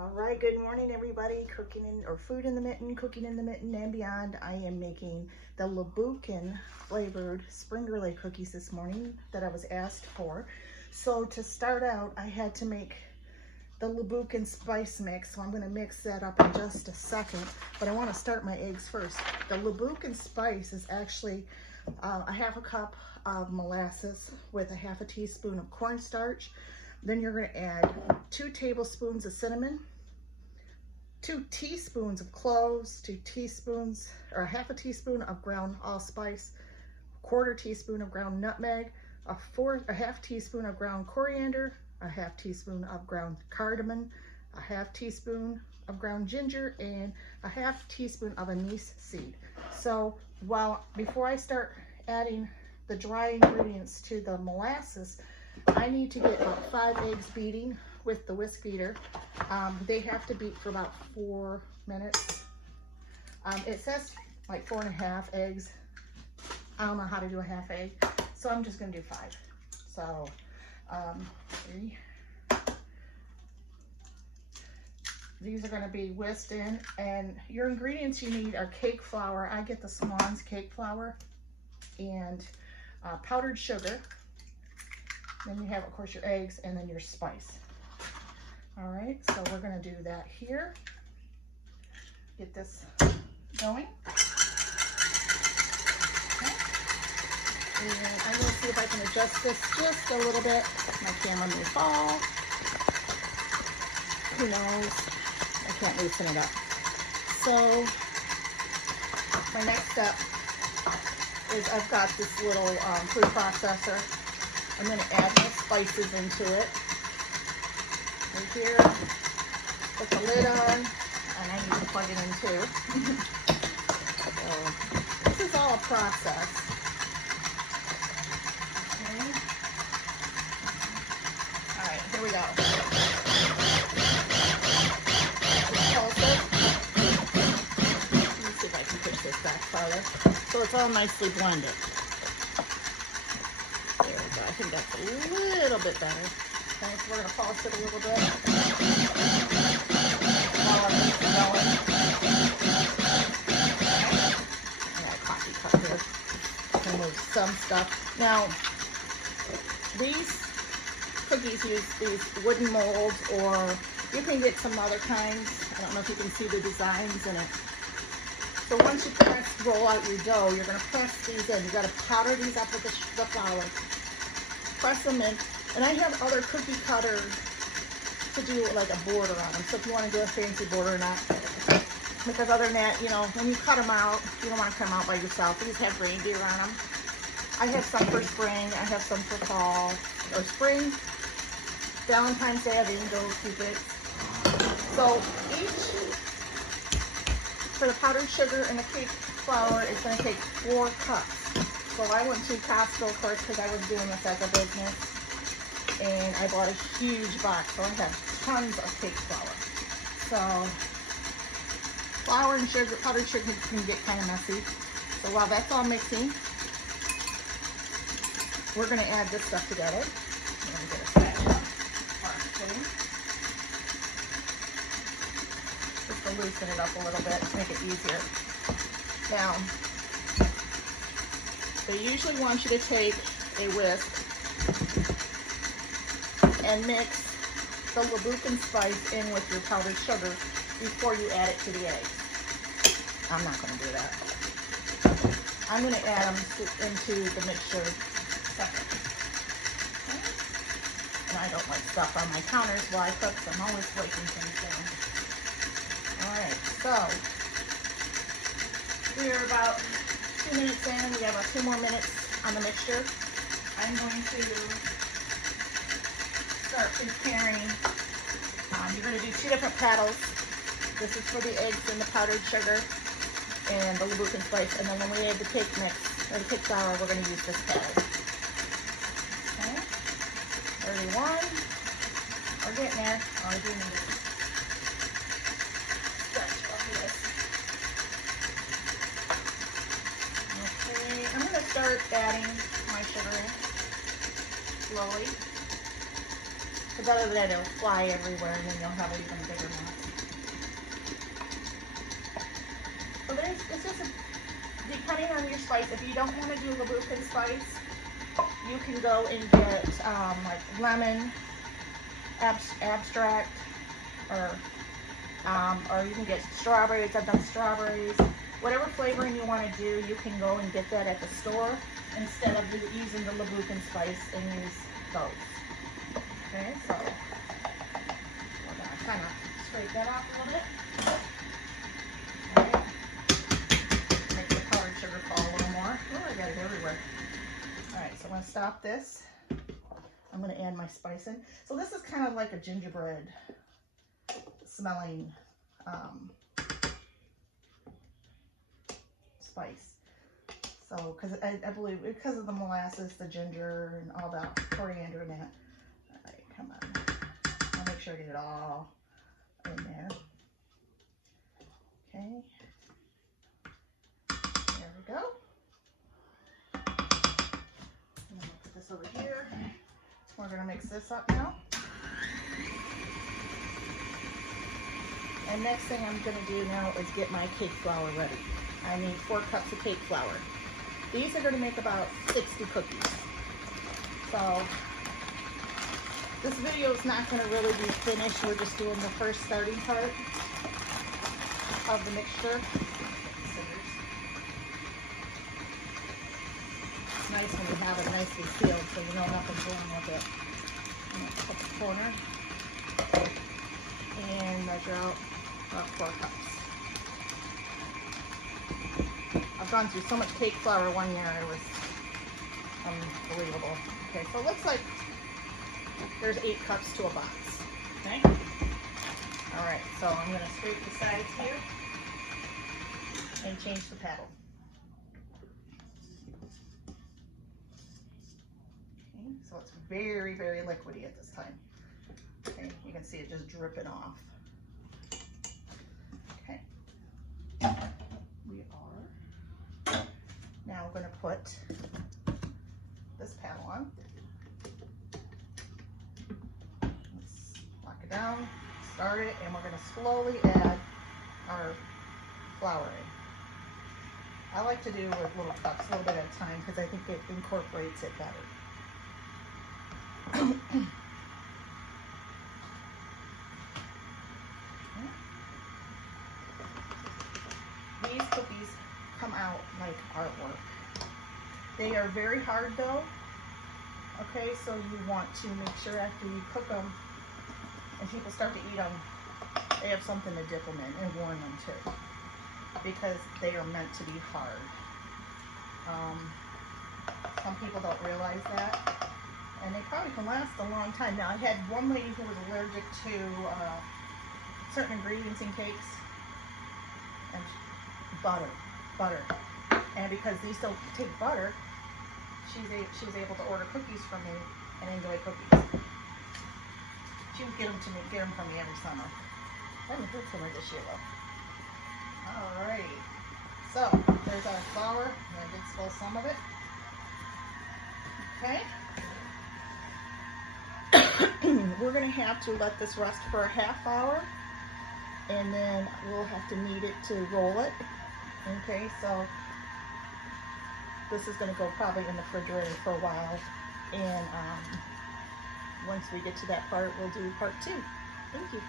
All right, good morning everybody. Cooking in, or food in the mitten, cooking in the mitten and beyond. I am making the Lebkuchen flavored Springerle cookies this morning that I was asked for. So to start out, I had to make the Lebkuchen spice mix. So I'm going to mix that up in just a second, but I want to start my eggs first. The Lebkuchen spice is actually a half a cup of molasses with a half a teaspoon of cornstarch. Then you're going to add 2 tablespoons of cinnamon, 2 teaspoons of cloves, 2 teaspoons or half a teaspoon of ground allspice, 1/4 teaspoon of ground nutmeg, a half teaspoon of ground coriander, a half teaspoon of ground cardamom, a half teaspoon of ground ginger, and a half teaspoon of anise seed. So before I start adding the dry ingredients to the molasses, I need to get about 5 eggs beating with the whisk beater. They have to beat for about 4 minutes. It says like 4.5 eggs. I don't know how to do a half egg, so I'm just gonna do 5. So 3. These are gonna be whisked in, and your ingredients you need are cake flour. I get the Swan's cake flour, and powdered sugar. Then you have, of course, your eggs and then your spice. All right, so we're gonna do that here. Get this going. Okay. And I'm gonna see if I can adjust this just a little bit. My camera may fall. Who knows? I can't loosen it up. So my next step is I've got this little food processor. I'm going to add my spices into it. Right here, put the lid on, and I need to plug it in too. So this is all a process. Okay. All right, here we go. Pulse it. Let me see if I can push this back farther. So it's all nicely blended. I think that's a little bit better. Okay, so we're going to pulse it a little bit while I'm going. I got a coffee cup here. I'm going to move some stuff. Now, these cookies use these wooden molds, or you can get some other kinds. I don't know if you can see the designs in it. So once you roll out your dough, you're going to press these in. You've got to powder these up with the flour. Press them in, and I have other cookie cutters to do like a border on them. So if you want to do a fancy border or not, because other than that, you know, when you cut them out, you don't want to cut them out by yourself. These have reindeer on them. I have some for spring. I have some for fall or spring. Valentine's Day, I have angels, cupids. So each, for the powdered sugar and the cake flour, is going to take 4 cups. So I went to Costco, of course, because I was doing this as a business, and I bought a huge box, so I have tons of cake flour. So flour and sugar, powdered sugar can get kind of messy. So while that's all mixing, we're going to add this stuff together. I'm going to get a spatula or a spoon, just to loosen it up a little bit, make it easier. Now, they usually want you to take a whisk and mix the Lebkuchen spice in with your powdered sugar before you add it to the eggs. I'm not going to do that. I'm going to add them into the mixture second. Okay. And I don't like stuff on my counters while I cook, so I'm always breaking things down. Alright, so we're about 2 minutes in. We have about 2 more minutes on the mixture. I'm going to start preparing. You're going to do 2 different paddles. This is for the eggs and the powdered sugar and the Lebkuchen spice. And then when we add the cake mix, or the cake flour, we're going to use this paddle. Okay. 31. We're getting there. Oh, I do need it. I'm going to start adding my sugar in slowly. Because other than that, it'll fly everywhere and then you'll have an even bigger mess. So it's just depending on your spice. If you don't want to do Lebkuchen spice, you can go and get like lemon abstract, or you can get strawberries. I've done strawberries. Whatever flavoring you want to do, you can go and get that at the store instead of using the Lebkuchen spice and use those. Okay, so we're going to kind of scrape that off a little bit. Okay. Make the powdered sugar fall a little more. Oh, I got it everywhere. Alright, so I'm going to stop this. I'm going to add my spice in. So this is kind of like a gingerbread smelling spice. So, because I believe because of the molasses, the ginger, and all that coriander in that. Alright, come on. I'll make sure I get it all in there. Okay. There we go. I'm going to put this over here. We're going to mix this up now. And next thing I'm going to do now is get my cake flour ready. I need 4 cups of cake flour. These are going to make about 60 cookies. So this video is not going to really be finished. We're just doing the first starting part of the mixture. It's nice when you have it nicely sealed so you know nothing's wrong with it. I'm going to put the corner and measure out about 4 cups. I've gone through so much cake flour one year, it was unbelievable. Okay, so it looks like there's 8 cups to a box. Okay? Alright, so I'm going to scrape the sides here and change the paddle. Okay, so it's very, very liquidy at this time. Okay, you can see it just dripping off. Okay. We are now going to put this paddle on. Let's lock it down, start it, and we're going to slowly add our flour in. I like to do with little cups, a little bit at a time, because I think it incorporates it better. These cookies come out like artwork. They are very hard though. Okay, so you want to make sure after you cook them and people start to eat them, they have something to dip them in and warm them too, because they are meant to be hard. Some people don't realize that, and they probably can last a long time. Now, I had one lady who was allergic to certain ingredients in cakes, and butter. And because these don't take butter, she was able to order cookies from me and enjoy cookies. She would get them from me every summer. I haven't heard from her this year though. Alright, so there's our flour. I'm going to spill some of it. Okay. We're going to have to let this rest for a half hour, and then we'll have to knead it to roll it. Okay, so this is going to go probably in the refrigerator for a while, and once we get to that part, we'll do part 2. Thank you.